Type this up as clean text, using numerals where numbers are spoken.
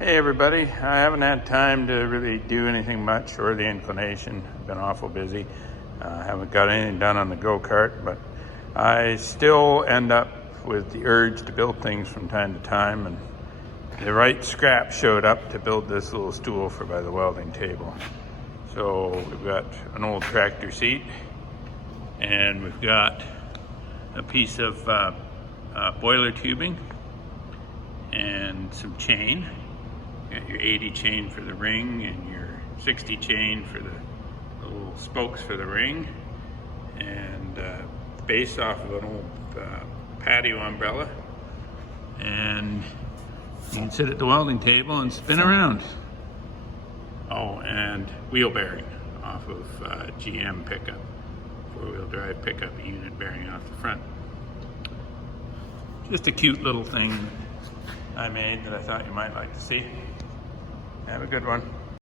Hey everybody, I haven't had time to really do anything much or the inclination. I've been awful busy. Haven't got anything done on the go-kart, but I still end up with the urge to build things from time to time, and the right scrap showed up to build this little stool for by the welding table. So we've got an old tractor seat, and we've got a piece of boiler tubing and some chain. You got your 80 chain for the ring and your 60 chain for the little spokes for the ring, and based off of an old patio umbrella, and you can sit at the welding table and spin around. Oh, and wheel bearing off of GM pickup, four-wheel drive pickup unit bearing off the front. Just a cute little thing I made that I thought you might like to see. Have a good one.